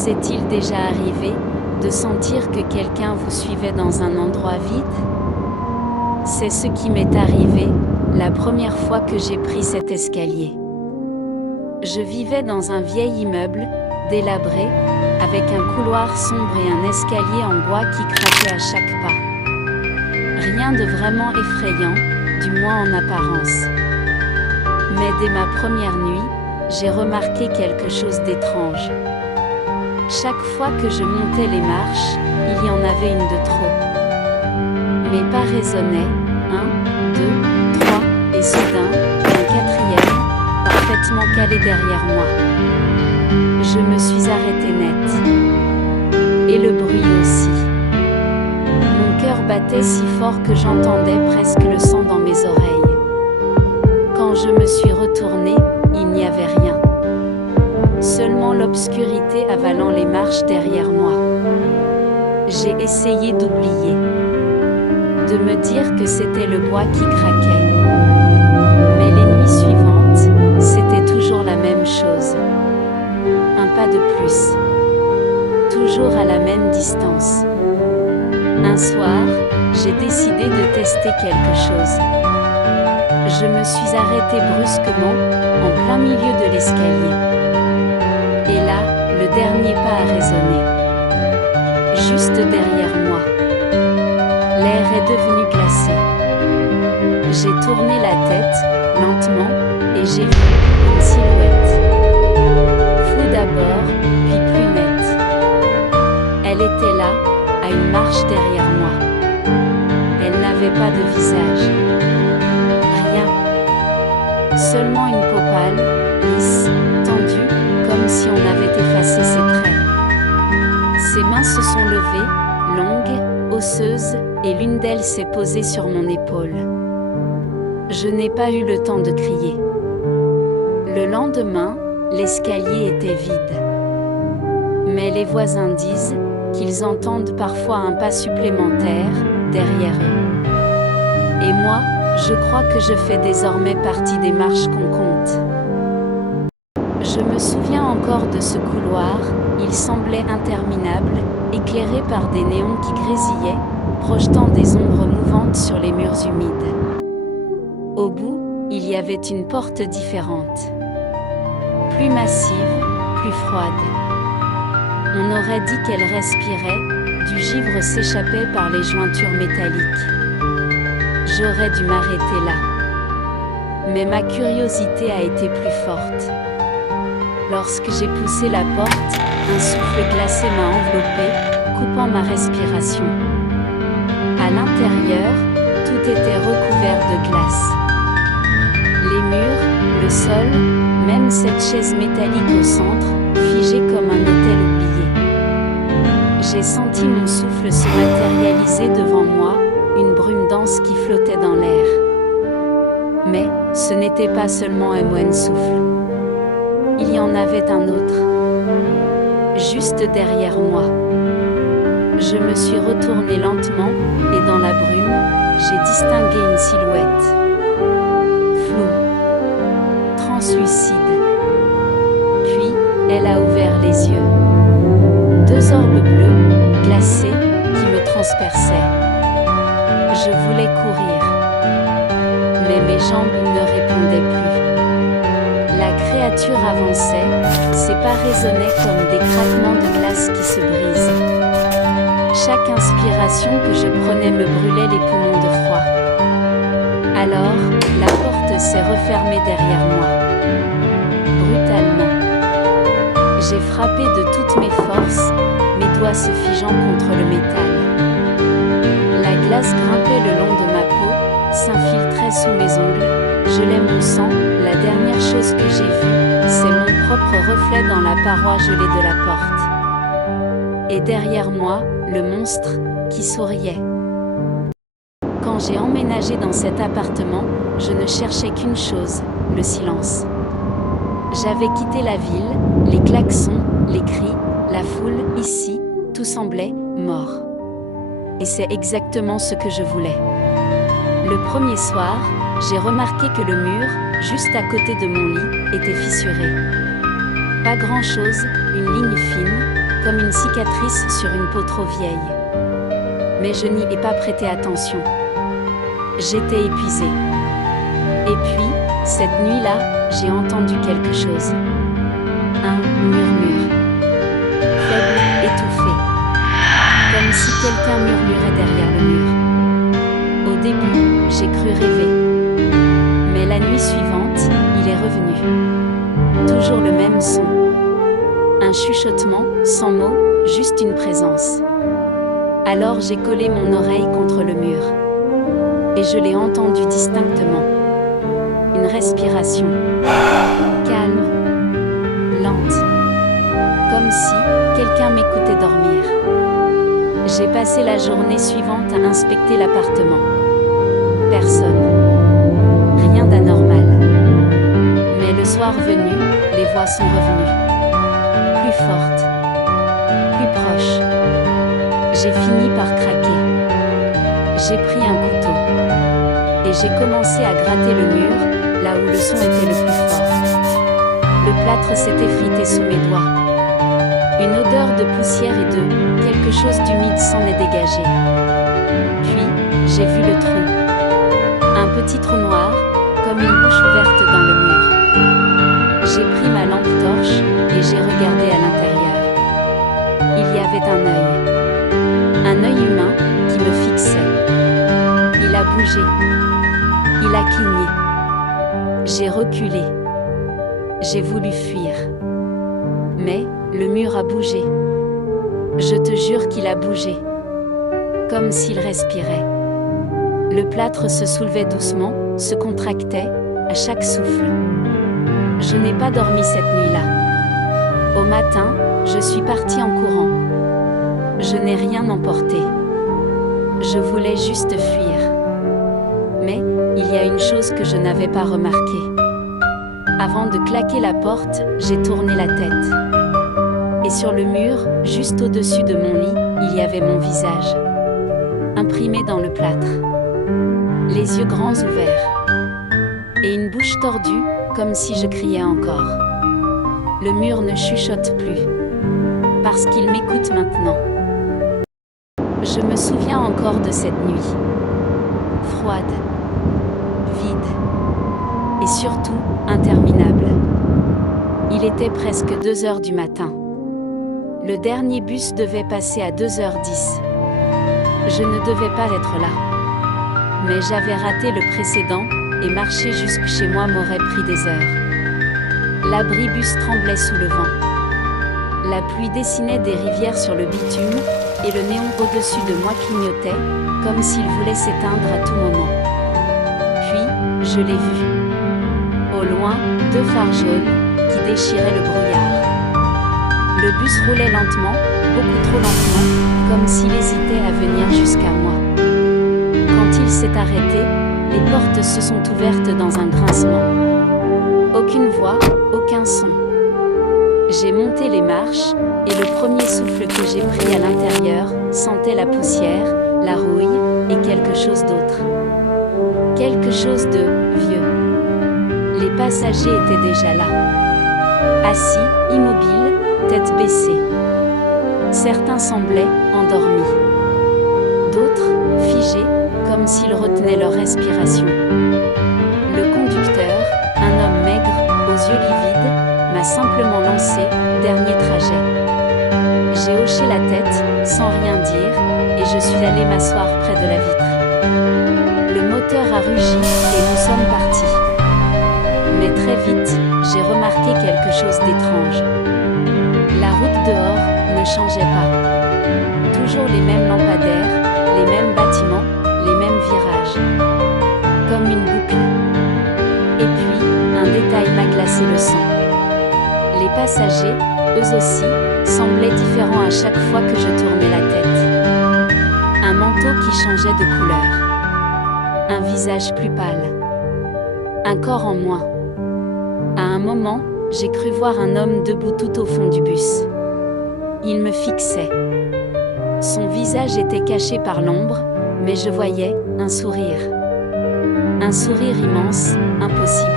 Vous est-il déjà arrivé de sentir que quelqu'un vous suivait dans un endroit vide? C'est ce qui m'est arrivé la première fois que j'ai pris cet escalier. Je vivais dans un vieil immeuble, délabré, avec un couloir sombre et un escalier en bois qui craquait à chaque pas. Rien de vraiment effrayant, du moins en apparence. Mais dès ma première nuit, j'ai remarqué quelque chose d'étrange. Chaque fois que je montais les marches, il y en avait une de trop. Mes pas résonnaient, 1, 2, 3, et soudain, un quatrième, parfaitement calé derrière moi. Je me suis arrêtée net. Et le bruit aussi. Mon cœur battait si fort que j'entendais presque le sang dans mes oreilles. Quand je me suis retournée, il n'y avait rien. Seulement l'obscurité avalant les marches derrière moi. J'ai essayé d'oublier. De me dire que c'était le bois qui craquait. Mais les nuits suivantes, c'était toujours la même chose. Un pas de plus. Toujours à la même distance. Un soir, j'ai décidé de tester quelque chose. Je me suis arrêtée brusquement, en plein milieu de l'escalier. Et là, le dernier pas a résonné. Juste derrière moi. L'air est devenu glacé. J'ai tourné la tête, lentement, et j'ai vu une silhouette. Floue d'abord, puis plus nette. Elle était là, à une marche derrière moi. Elle n'avait pas de visage. Rien. Seulement une peau pâle, lisse, tendue, comme si on avait effacé ses traits. Ses mains se sont levées, longues, osseuses, et l'une d'elles s'est posée sur mon épaule. Je n'ai pas eu le temps de crier. Le lendemain, l'escalier était vide. Mais les voisins disent qu'ils entendent parfois un pas supplémentaire derrière eux. Et moi, je crois que je fais désormais partie des marches qu'on compte. Je me souviens encore de ce couloir, il semblait interminable, éclairé par des néons qui grésillaient, projetant des ombres mouvantes sur les murs humides. Au bout, il y avait une porte différente. Plus massive, plus froide. On aurait dit qu'elle respirait, du givre s'échappait par les jointures métalliques. J'aurais dû m'arrêter là. Mais ma curiosité a été plus forte. Lorsque j'ai poussé la porte, un souffle glacé m'a enveloppée, coupant ma respiration. À l'intérieur, tout était recouvert de glace. Les murs, le sol, même cette chaise métallique au centre, figée comme un hôtel oublié. J'ai senti mon souffle se matérialiser devant moi, une brume dense qui flottait dans l'air. Mais, ce n'était pas seulement un moine souffle. Il y en avait un autre. Juste derrière moi. Je me suis retournée lentement, et dans la brume, j'ai distingué une silhouette. Floue. Translucide. Puis, elle a ouvert les yeux. Deux orbes bleus, glacés, qui me transperçaient. Je voulais courir. Mais mes jambes ne répondaient plus. La créature avançait, ses pas résonnaient comme des craquements de glace qui se brisent. Chaque inspiration que je prenais me brûlait les poumons de froid. Alors, la porte s'est refermée derrière moi. Brutalement. J'ai frappé de toutes mes forces, mes doigts se figeant contre le métal. La glace grimpait le long de ma peau, s'infiltrait sous mes ongles, gelait mon sang. La dernière chose que j'ai vue, c'est mon propre reflet dans la paroi gelée de la porte. Et derrière moi, le monstre, qui souriait. Quand j'ai emménagé dans cet appartement, je ne cherchais qu'une chose, le silence. J'avais quitté la ville, les klaxons, les cris, la foule, ici, tout semblait mort. Et c'est exactement ce que je voulais. Le premier soir, j'ai remarqué que le mur, juste à côté de mon lit, était fissuré. Pas grand-chose, une ligne fine, comme une cicatrice sur une peau trop vieille. Mais je n'y ai pas prêté attention. J'étais épuisée. Et puis, cette nuit-là, j'ai entendu quelque chose. Un murmure. Faible, étouffé. Comme si quelqu'un murmurait derrière le mur. Au début, j'ai cru rêver. Mais la nuit suivante, il est revenu. Toujours le même son. Un chuchotement, sans mots, juste une présence. Alors j'ai collé mon oreille contre le mur. Et je l'ai entendu distinctement. Une respiration. Calme. Lente. Comme si quelqu'un m'écoutait dormir. J'ai passé la journée suivante à inspecter l'appartement. Personne. Rien d'anormal. Mais le soir venu, les voix sont revenues. Plus fortes. Plus proches. J'ai fini par craquer. J'ai pris un couteau. Et j'ai commencé à gratter le mur, là où le son était le plus fort. Le plâtre s'est effrité sous mes doigts. Une odeur de poussière et de quelque chose d'humide s'en est dégagé. Puis, j'ai vu le trou. Un petit trou noir, comme une bouche ouverte dans le mur. J'ai pris ma lampe torche et j'ai regardé à l'intérieur. Il y avait un œil. Un œil humain qui me fixait. Il a bougé. Il a cligné. J'ai reculé. J'ai voulu fuir. Mais le mur a bougé. Je te jure qu'il a bougé. Comme s'il respirait. Le plâtre se soulevait doucement, se contractait, à chaque souffle. Je n'ai pas dormi cette nuit-là. Au matin, je suis partie en courant. Je n'ai rien emporté. Je voulais juste fuir. Mais, il y a une chose que je n'avais pas remarquée. Avant de claquer la porte, j'ai tourné la tête. Et sur le mur, juste au-dessus de mon lit, il y avait mon visage. Imprimé dans le plâtre. Les yeux grands ouverts. Et une bouche tordue, comme si je criais encore. Le mur ne chuchote plus. Parce qu'il m'écoute maintenant. Je me souviens encore de cette nuit. Froide. Vide. Et surtout, interminable. Il était presque 2 heures du matin. Le dernier bus devait passer à 2h10. Je ne devais pas être là. Mais j'avais raté le précédent, et marcher jusque chez moi m'aurait pris des heures. L'abribus tremblait sous le vent. La pluie dessinait des rivières sur le bitume, et le néon au-dessus de moi clignotait, comme s'il voulait s'éteindre à tout moment. Puis, je l'ai vu. Au loin, 2 phares jaunes, qui déchiraient le brouillard. Le bus roulait lentement, beaucoup trop lentement, comme s'il hésitait à venir jusqu'à moi. Quand il s'est arrêté, les portes se sont ouvertes dans un grincement. Aucune voix, aucun son. J'ai monté les marches, et le premier souffle que j'ai pris à l'intérieur sentait la poussière, la rouille, et quelque chose d'autre. Quelque chose de vieux. Les passagers étaient déjà là. Assis, immobiles, tête baissée. Certains semblaient endormis. D'autres, figés, comme s'ils retenaient leur respiration. Le conducteur, un homme maigre, aux yeux livides, m'a simplement lancé « Dernier trajet ». J'ai hoché la tête, sans rien dire, et je suis allée m'asseoir près de la vitre. Le moteur a rugi, et nous sommes partis. Mais très vite, j'ai remarqué quelque chose d'étrange. La route dehors ne changeait pas. Toujours les mêmes lampadaires, les mêmes bâtiments, les mêmes virages. Comme une boucle. Et puis, un détail m'a glacé le sang. Les passagers, eux aussi, semblaient différents à chaque fois que je tournais la tête. Un manteau qui changeait de couleur. Un visage plus pâle. Un corps en moins. À un moment, j'ai cru voir un homme debout tout au fond du bus. Il me fixait. Son visage était caché par l'ombre, mais je voyais un sourire. Un sourire immense, impossible.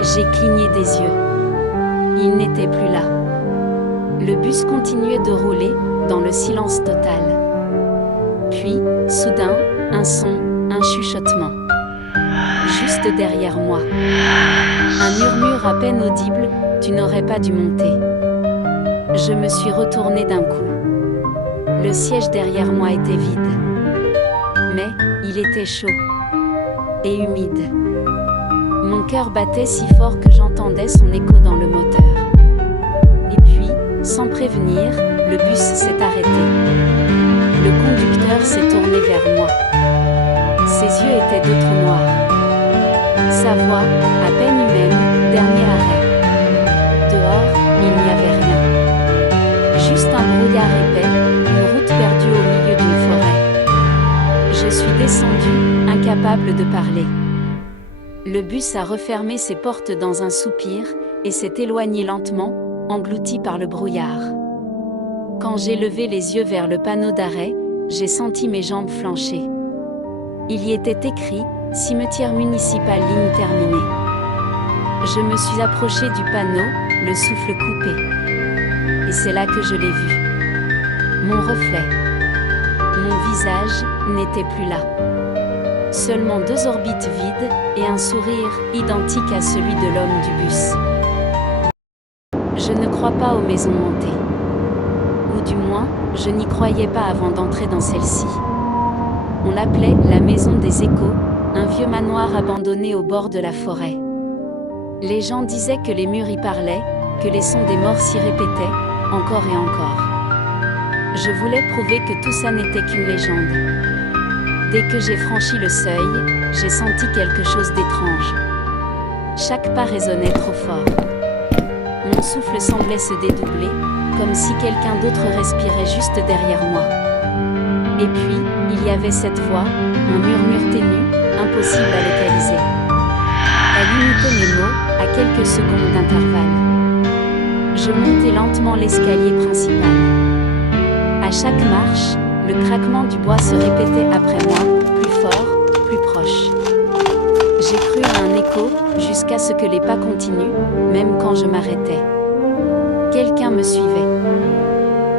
J'ai cligné des yeux. Il n'était plus là. Le bus continuait de rouler, dans le silence total. Puis, soudain, un son, un chuchotement. Juste derrière moi. Un murmure à peine audible, « Tu n'aurais pas dû monter ». Je me suis retournée d'un coup. Le siège derrière moi était vide. Mais, il était chaud. Et humide. Mon cœur battait si fort que j'entendais son écho dans le moteur. Et puis, sans prévenir, le bus s'est arrêté. Le conducteur s'est tourné vers moi. Ses yeux étaient de trous noirs. Sa voix, à peine humaine, dernier arrêt. Dehors, il n'y avait rien. Juste un brouillard épais, une route perdue au milieu d'une forêt. Je suis descendue, incapable de parler. Le bus a refermé ses portes dans un soupir, et s'est éloigné lentement, englouti par le brouillard. Quand j'ai levé les yeux vers le panneau d'arrêt, j'ai senti mes jambes flancher. Il y était écrit « Cimetière municipal ligne terminée ». Je me suis approchée du panneau, le souffle coupé. Et c'est là que je l'ai vu. Mon reflet. Mon visage n'était plus là. Seulement 2 orbites vides, et un sourire identique à celui de l'homme du bus. Je ne crois pas aux maisons hantées. Ou du moins, je n'y croyais pas avant d'entrer dans celle-ci. On l'appelait la maison des échos, un vieux manoir abandonné au bord de la forêt. Les gens disaient que les murs y parlaient, que les sons des morts s'y répétaient, encore et encore. Je voulais prouver que tout ça n'était qu'une légende. Dès que j'ai franchi le seuil, j'ai senti quelque chose d'étrange. Chaque pas résonnait trop fort. Mon souffle semblait se dédoubler, comme si quelqu'un d'autre respirait juste derrière moi. Et puis, il y avait cette voix, un murmure ténu, impossible à localiser. Elle imitait mes mots, à quelques secondes d'intervalle. Je montais lentement l'escalier principal. À chaque marche, le craquement du bois se répétait après moi, plus fort, plus proche. J'ai cru à un écho, jusqu'à ce que les pas continuent, même quand je m'arrêtais. Quelqu'un me suivait.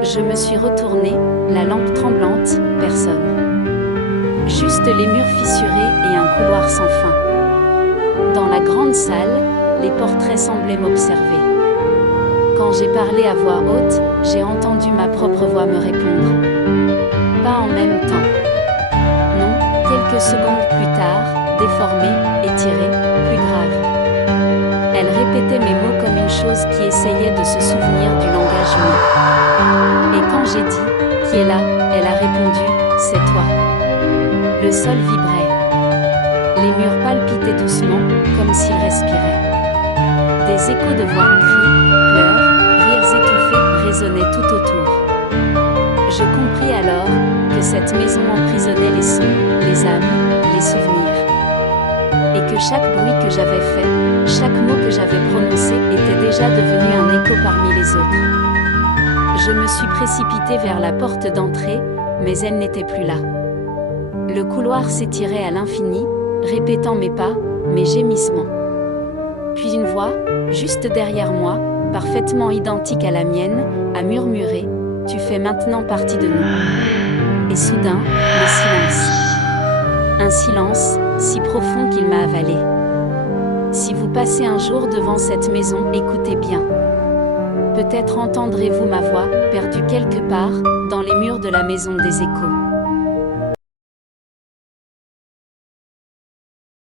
Je me suis retournée, la lampe tremblante, personne. Juste les murs fissurés et un couloir sans fin. Dans la grande salle, les portraits semblaient m'observer. Quand j'ai parlé à voix haute, j'ai entendu ma propre voix me répondre. Pas en même temps. Non, quelques secondes plus tard, déformée, étirée, plus grave. Elle répétait mes mots comme une chose qui essayait de se souvenir du langage humain. Et quand j'ai dit « Qui est là ?», elle a répondu « C'est toi ». Le sol vibrait. Les murs palpitaient doucement, comme s'ils respiraient. Des échos de voix, cris, pleurs, rires étouffés résonnaient tout autour. Je compris alors que cette maison emprisonnait les sons, les âmes, les souvenirs. Et que chaque bruit que j'avais fait, chaque mot que j'avais prononcé était déjà devenu un écho parmi les autres. Je me suis précipitée vers la porte d'entrée, mais elle n'était plus là. Le couloir s'étirait à l'infini, répétant mes pas, mes gémissements. Puis une voix, juste derrière moi, parfaitement identique à la mienne, a murmuré « Tu fais maintenant partie de nous ». Et soudain, le silence. Un silence, si profond qu'il m'a avalé. Si vous passez un jour devant cette maison, écoutez bien. Peut-être entendrez-vous ma voix, perdue quelque part, dans les murs de la maison des échos.